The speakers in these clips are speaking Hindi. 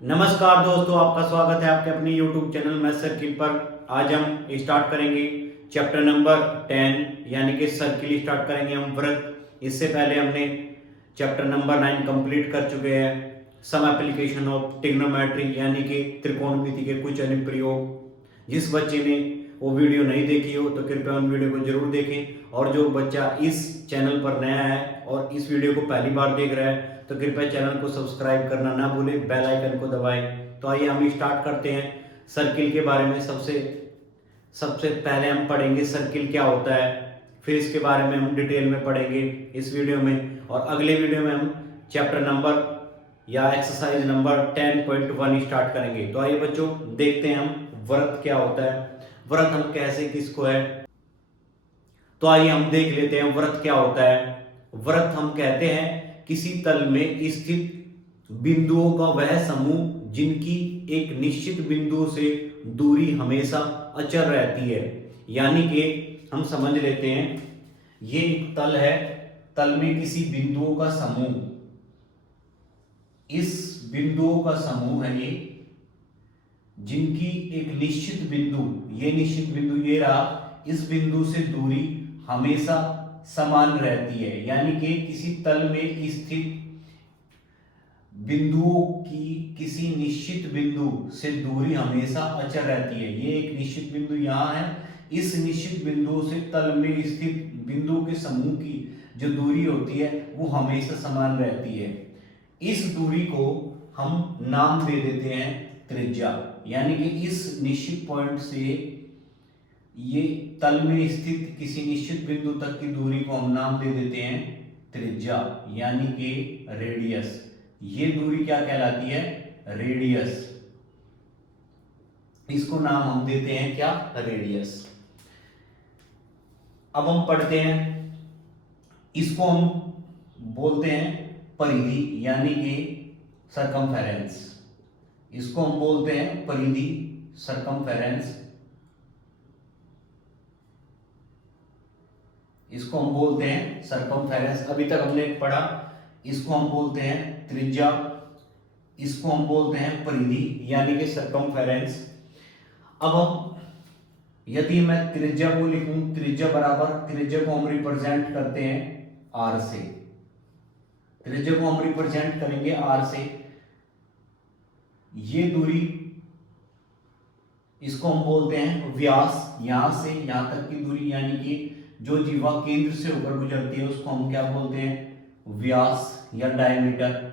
नमस्कार दोस्तों, आपका स्वागत है आपके अपने YouTube चैनल मैथ सर्किल पर। आज हम स्टार्ट करेंगे चैप्टर नंबर 10 यानी कि सर्किल स्टार्ट करेंगे हम वृत्त। इससे पहले हमने चैप्टर नंबर 9 कंप्लीट कर चुके हैं, सम एप्लीकेशन ऑफ ट्रिग्नोमेट्री यानी कि त्रिकोणमिति के कुछ अनुप्रयोग। जिस बच्चे ने वो वीडियो नहीं देखी हो तो कृपया उन वीडियो को जरूर देखें, और जो बच्चा इस चैनल पर नया है और इस वीडियो को पहली बार देख रहा है तो कृपया चैनल को सब्सक्राइब करना ना भूलें, बेल आइकन को दबाएं। तो आइए हम स्टार्ट करते हैं सर्किल के बारे में। सबसे पहले हम पढ़ेंगे सर्किल क्या होता है, फिर इसके बारे में हम डिटेल में पढ़ेंगे इस वीडियो में, और अगले वीडियो में हम चैप्टर नंबर या एक्सरसाइज नंबर 10.1 स्टार्ट करेंगे। तो आइए बच्चों देखते हैं हम वृत्त क्या होता है, वृत्त हम कैसे किसको है। तो आइए हम देख लेते हैं वृत्त क्या होता है। वृत्त हम कहते हैं किसी तल में स्थित बिंदुओं का वह समूह जिनकी एक निश्चित बिंदु से दूरी हमेशा अचर रहती है। यानी कि हम समझ लेते हैं, ये एक तल है, तल में किसी बिंदुओं का समूह, इस बिंदुओं का समूह है ये, जिनकी एक निश्चित बिंदु, ये निश्चित बिंदु ये रहा, इस बिंदु से दूरी हमेशा समान रहती है। यानी कि किसी तल में स्थित बिंदुओं की किसी निश्चित बिंदु से दूरी हमेशा अचर रहती है। ये एक निश्चित बिंदु यहां है, इस निश्चित बिंदु से तल में स्थित बिंदुओं के समूह की जो दूरी होती है वो हमेशा समान रहती है। इस दूरी को हम नाम दे देते हैं त्रिज्या। यानी कि इस निश्चित पॉइंट से ये तल में स्थित किसी निश्चित बिंदु तक की दूरी को हम नाम दे देते हैं त्रिज्या, यानी कि रेडियस। ये दूरी क्या कहलाती है? रेडियस। इसको नाम हम देते हैं क्या? रेडियस। अब हम पढ़ते हैं, इसको हम बोलते हैं परिधि यानी कि सरकमफेरेंस। इसको हम बोलते हैं परिधि, सरकमफेरेंस। इसको हम बोलते हैं सरकमफेरेंस। अभी तक हमने पढ़ा, इसको हम बोलते हैं त्रिज्या, इसको हम बोलते हैं परिधि यानी कि सरकमफेरेंस। अब हम यदि मैं त्रिज्या को लिखूं, त्रिज्या बराबर, त्रिज्या को हम रिप्रेजेंट करते हैं आर से, त्रिज्या को हम रिप्रेजेंट करेंगे आर से। ये दूरी, इसको हम बोलते हैं व्यास, यहां से यहां तक की दूरी, यानी कि जो जीवा केंद्र से होकर गुजरती है उसको हम क्या बोलते हैं? व्यास या डायमीटर।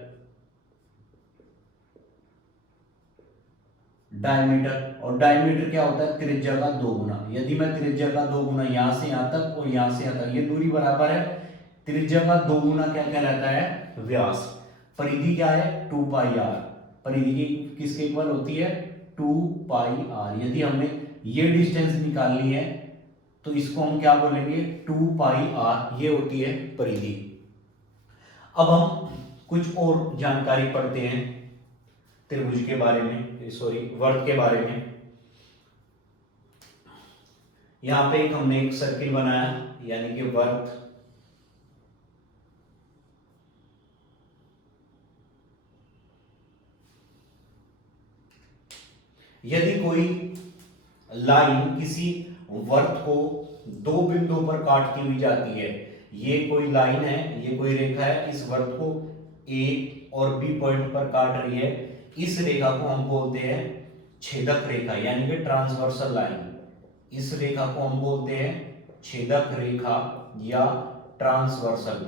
डायमीटर, और डायमीटर क्या होता है? त्रिज्या का 2 गुना। यदि मैं त्रिज्या का 2 गुना यहां से यहां तक और यहां से यहां तक, ये दूरी बराबर है त्रिज्या का 2 गुना क्या कहलाता है? व्यास। परिधि क्या है? 2 पाई आर। परिधि की किसके इक्वल होती है? 2 पाई आर। यदि हमें ये डिस्टेंस निकालनी है तो इसको हम क्या बोलेंगे? 2 पाई आर। ये होती है परिधि। अब हम कुछ और जानकारी पढ़ते हैं त्रिभुज के बारे में, सॉरी वर्त के बारे में। यहां पे हमने एक सर्किल बनाया यानी कि वर्त। यदि कोई लाइन किसी वर्त को 2 बिंदुओं पर काटती हुई जाती है, ये कोई लाइन है, ये कोई रेखा है, इस वर्त को ए और बी पॉइंट पर काट रही है, इस रेखा को हम बोलते हैं छेदक रेखा यानी कि ट्रांसवर्सल लाइन। इस रेखा को हम बोलते हैं छेदक रेखा या ट्रांसवर्सल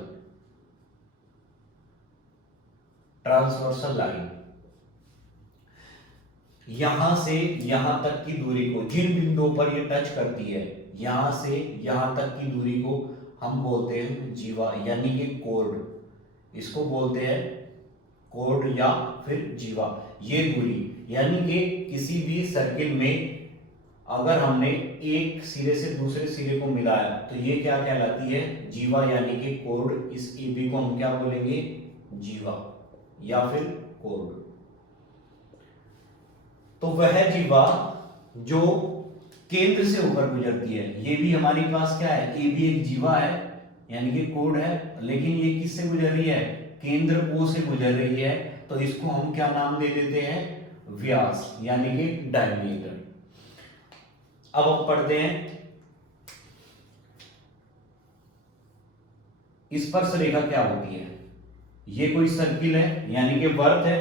ट्रांसवर्सल लाइन। यहां से यहां तक की दूरी को, जिन बिंदुओं पर ये टच करती है, यहां से यहां तक की दूरी को हम बोलते हैं जीवा यानी कि कोड। इसको बोलते हैं कोड या फिर जीवा। ये दूरी यानी कि किसी भी सर्किल में अगर हमने एक सिरे से दूसरे सिरे को मिलाया तो ये क्या कहलाती है? जीवा यानी कि कोड। इस AB को हम क्या बोलेंगे? जीवा या फिर कोड। तो वह जीवा जो केंद्र से होकर गुजरती है, ये भी हमारे पास क्या है? ए भी एक जीवा है यानी कि कोड है, लेकिन ये किससे गुजर रही है? केंद्र O से गुजर रही है। तो इसको हम क्या नाम दे देते हैं, व्यास यानी कि डायमीटर। अब हम पढ़ते हैं स्पर्श रेखा क्या होती है। ये कोई सर्किल है यानी कि वृत्त है,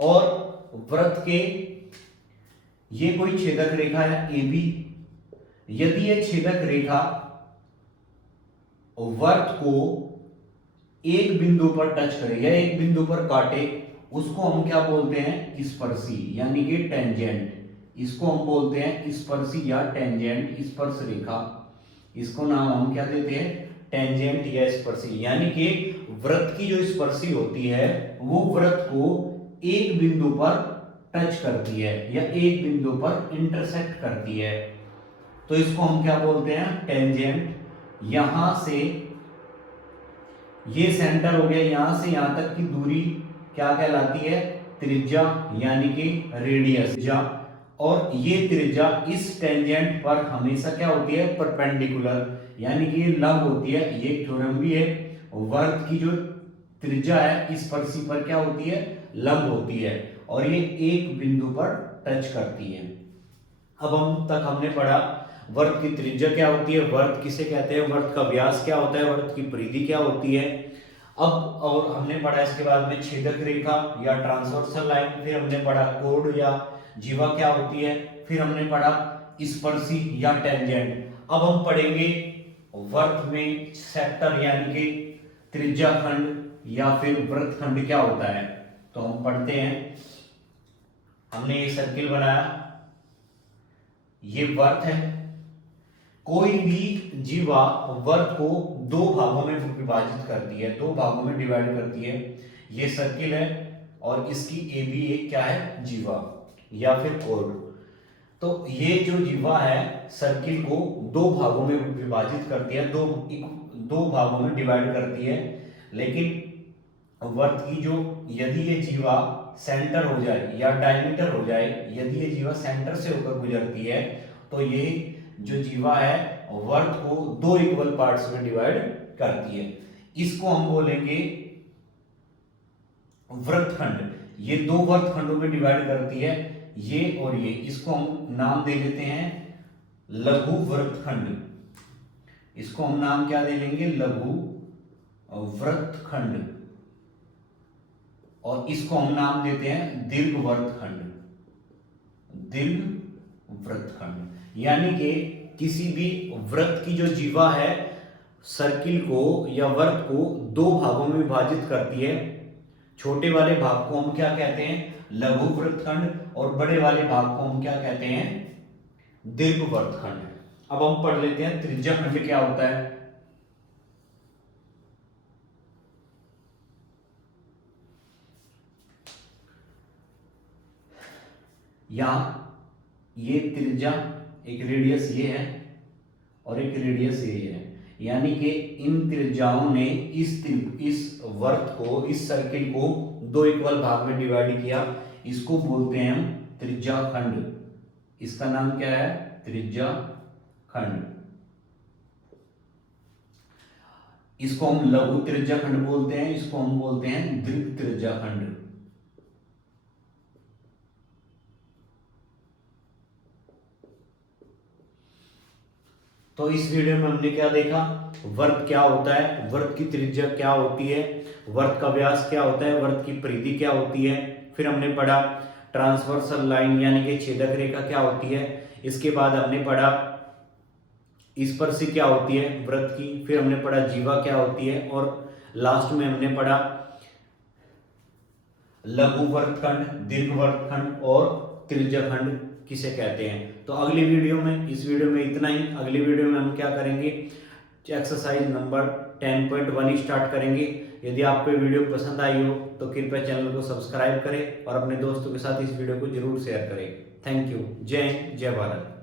और वृत्त के ये कोई छेदक रेखा है AB। यदि ये छेदक रेखा वृत्त को एक बिंदु पर टच करे या एक बिंदु पर काटे, उसको हम क्या बोलते हैं, स्पर्शी यानी कि टेंजेंट। इसको हम बोलते हैं स्पर्शी या टेंजेंट, स्पर्श रेखा। इसको नाम हम क्या देते हैं, टेंजेंट या स्पर्शी। यानी कि वृत्त की जो स्पर्शी होती है वो वृत्त को एक बिंदु पर टच करती है या एक बिंदु पर इंटरसेक्ट करती है, तो इसको हम क्या बोलते हैं, टेंजेंट। यहां से ये सेंटर हो गया, यहां से यहां तक की दूरी क्या कहलाती है, त्रिज्या यानी कि रेडियस। और ये त्रिज्या इस टेंजेंट पर हमेशा क्या होती है, परपेंडिकुलर यानी कि लंब होती है। ये थ्योरम भी है, वृत्त की जो त्रिज्या है स्पर्शी पर क्या होती है, लंब होती है, और ये एक बिंदु पर टच करती है। अब हम तक हमने पढ़ा वृत्त की त्रिज्या क्या होती है, वृत्त किसे कहते हैं, वृत्त का व्यास क्या होता है, वृत्त की परिधि क्या होती है। अब और हमने पढ़ा इसके बाद में छेदक रेखा या ट्रांसवर्सल लाइन, फिर हमने पढ़ा कोड या जीवा क्या होती है, फिर हमने पढ़ा स्पर्शी या टेंजेंट। अब हम पढ़ेंगे वृत्त में सेक्टर यानी कि त्रिज्या खंड या फिर वृत्त खंड क्या होता है। तो हम पढ़ते हैं, हमने ये सर्किल बनाया, ये वृत्त है। कोई भी जीवा वृत्त को दो भागों में विभाजित करती है, दो भागों में डिवाइड करती है। ये सर्किल है और इसकी ए बी एक क्या है, जीवा या फिर कोड। तो ये जो जीवा है सर्किल को दो भागों में विभाजित करती है, दो भागों में डिवाइड करती है। लेकिन वृत्त की जो यदि ये जीवा सेंटर हो जाए या डायमीटर हो जाए, यदि ये जीवा सेंटर से होकर गुजरती है, तो ये जो जीवा है वृत्त को दो इक्वल पार्ट्स में डिवाइड करती है। इसको हम बोलेंगे वृत्तखंड। ये दो वृत्तखंडों में डिवाइड करती है, ये और ये। इसको हम नाम दे देते हैं लघु वृत्तखंड। इसको हम नाम क्या दे लेंगे, लघु वृत्तखंड। और इसको हम नाम देते हैं दीर्घ वृत्तखंड, दीर्घ वृत्तखंड। यानी कि किसी भी वृत्त की जो जीवा है सर्किल को या वृत्त को दो भागों में विभाजित करती है। छोटे वाले भाग को हम क्या कहते हैं, लघु वृत्तखंड, और बड़े वाले भाग को हम क्या कहते हैं, दीर्घ वृत्तखंड। अब हम पढ़ लेते हैं त्रिज्या खंड क्या होता है। यहां ये त्रिज्या, एक रेडियस ये है और एक रेडियस ये है, यानी कि इन त्रिज्याओं ने इस वृत्त को, इस सर्किल को दो इक्वल भाग में डिवाइड किया। इसको बोलते हैं हम त्रिज्या खंड। इसका नाम क्या है, त्रिज्या खंड। इसको हम लघु त्रिज्या खंड बोलते हैं, इसको हम बोलते हैं दीर्घ त्रिज्या खंड। तो इस वीडियो में हमने क्या देखा, वृत्त क्या होता है, वृत्त की त्रिज्या क्या होती है, वृत्त का व्यास क्या होता है, वृत्त की परिधि क्या होती है। फिर हमने पढ़ा ट्रांसवर्सल लाइन यानी कि छेदक रेखा क्या होती है। इसके बाद हमने पढ़ा स्पर्शी क्या होती है वृत्त की। फिर हमने पढ़ा जीवा क्या होती है, और लास्ट में हमने पढ़ा लघु वृत्तखंड, दीर्घ वृत्तखंड और त्रिज्या खंड किसे कहते हैं। तो अगली वीडियो में, इस वीडियो में इतना ही। अगली वीडियो में हम क्या करेंगे, एक्सरसाइज नंबर 10.1 स्टार्ट करेंगे। यदि आपको वीडियो पसंद आई हो तो कृपया चैनल को सब्सक्राइब करें और अपने दोस्तों के साथ इस वीडियो को जरूर शेयर करें। Thank you. जय हिंद, जय भारत।